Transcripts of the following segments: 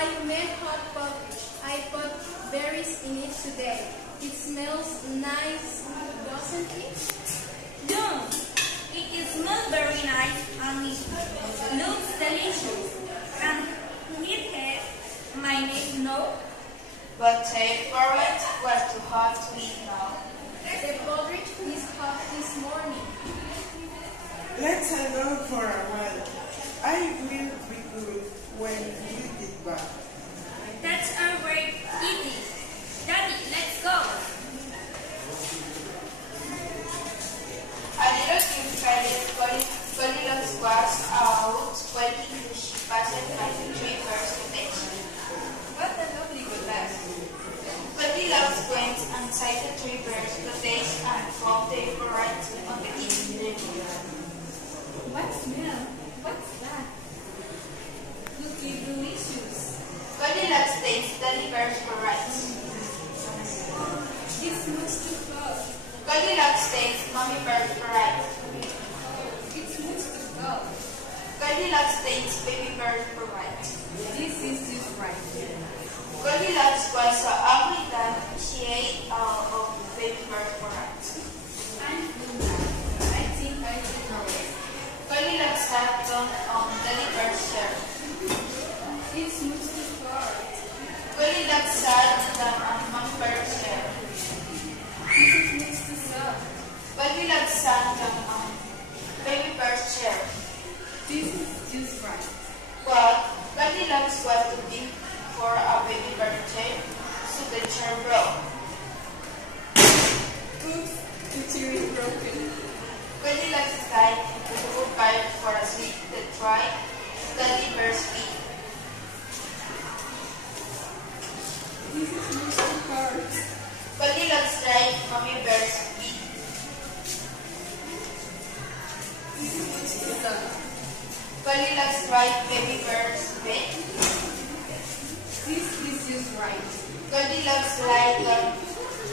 I made hot porridge. I put berries in it today. It smells nice, doesn't it? No, it smells very nice and it looks delicious. And with it, my name no. But the porridge was too hot to eat now. The porridge is hot this morning. Let's hang out for a while. I will be good when you get back. That's our great Kitty. Daddy, let's go. A little kid cried. Goldilocks was out walking when she passed by the tree first cottage. What a lovely glass. Goldilocks went inside the tree first cottage and found the porridge on the kitchen table. What smell? What's that? Looking delicious. Goldilocks tasted the first porridge. It smells too hot. Goldilocks tasted Mommy Bird's porridge. It smells too hot. Goldilocks tasted Baby Bird's porridge. This is just right. Goldilocks was so hungry that she ate all of Baby Bird's porridge. I'm full now. I think I should go. Goldilocks sat down on Daddy Bird's chair. It smells too hot. Goldilocks sat down on Mommy Bird's chair. This smells too soft. Goldilocks sat down on Baby Bird's chair. This is just right. But Goldilocks was too big for a Baby Bird chair, so the chair broke. Oops, the chair is broken. Goldilocks died into the woodpile for a sleep that tried Daddy Bird's feet. This smells too hard. Goldilocks tried Mommy Bird's feet. This smells too soft. Goldilocks tried Baby Bird's bed. This is just right. Goldilocks lied down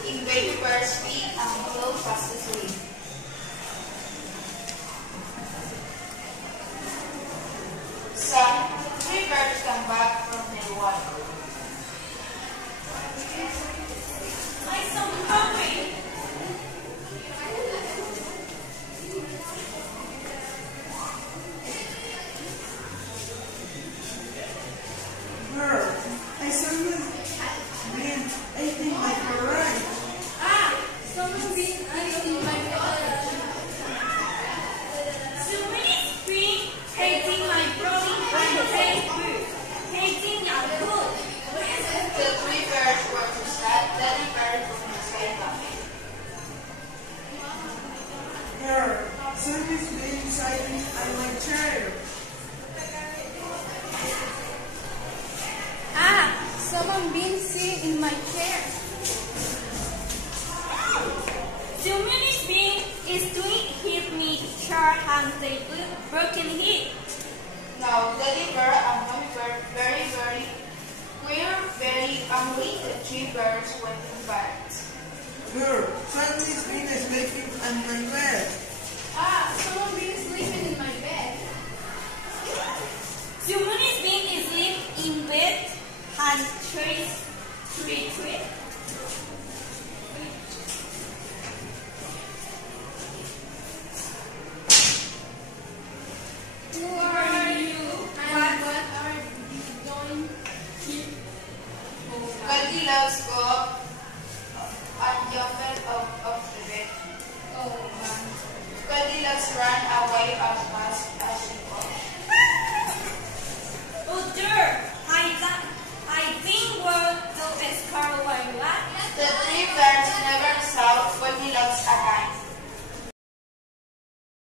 in Baby Bird's feet and fell fast asleep. Son, three birds come back from their walk. I'm so hungry. Girl, I suddenly been eating my porridge. Someone been eating my porridge. So many spring hating my protein and taste food. Hating your food. The three birds were too sad. Daddy Bird couldn't say nothing. Girl, something's been sitting on my chair. Someone been sitting in my chair. So many spring is doing hit me chair and they broken hit. Now Daddy Bird